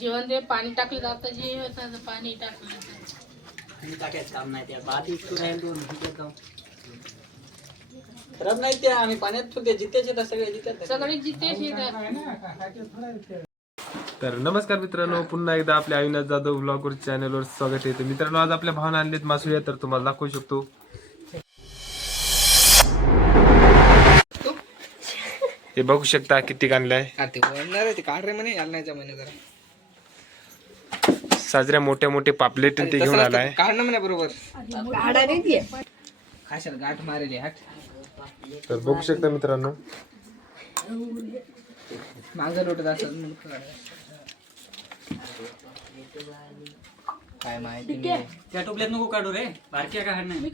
जेवण ते पाणी टाकलं जातं जे होतं ते पाणी टाकलं जातं. आणि टाकायचं काम नाही त्या बाधी इतकं नाही दोन इतकं काम खराब नाही ते आम्ही पाण्यात जितेचे सगळे तर नमस्कार मित्रांनो पुन्हा एकदा आपल्या अविनाश जाधव ब्लॉगवर चॅनलवर स्वागत आहे. तर मित्रांनो आज आपल्या भावना आणलेत मासुळ्या तर तुम्हाला दाखवू शकतो. हे बघू शकता किती आणलाय. ते वळणार आहे ते काढ रे म्हणे यालनायच्या महिने जरा. साजऱ्या मोठ्या मोठे पापलेट ते घेऊन आलाय. काढ ना म्हणे बरोबर. खाशाल गाठ मारेली हाट. तर बघू शकता मित्रांनो. मागं लोटत असत. काय माहिती नाही. त्या टोपल्यात नको काढू रे. बारक्या काढ नाही?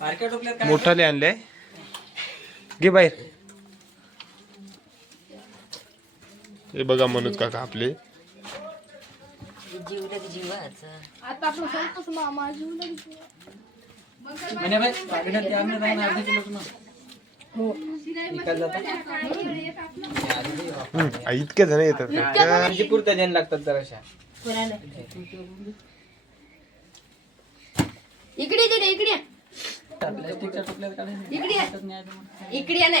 बारक्या टोपल्यात. मोठाले आणले घे बाहेर. हे बघा मनोज काका आपले. हम्म, आ, इतके जण येतात का? म्हणजे पुरत्या देण लागतात जराशा इकडे दे रे, इकडे ये. प्लास्टिकच्या टोपल्यात काढायचं. इकडे ये. इकडे ये ना.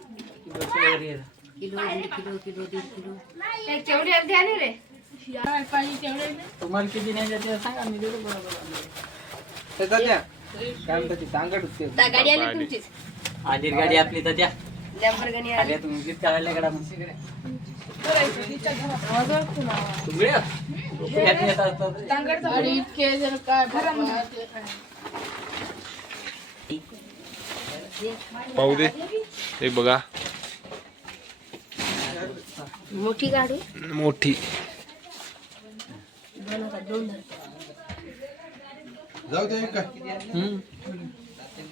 किलोचं वरी आहे. किलो दीड किलो किलो दीड किलो ते केवढे अर्धे आले रे पाणी तेवढे नाही. तुम्हाला किती नाही ते सांगा मी देतो बरोबर त्याचा द्या काय म्हणतात ते तांगड होते ता गाडी आली तुमचीच आधीर गाडी आपली तर द्या लॅम्बोर्गिनी आली. आल्या तुम्ही गीत काढायला कडा मग तुगडे यात येत असतात. आणि इतके जर काय ते काय. पाहू दे हे बघा मोठी गाडी. मोठी. हम्म.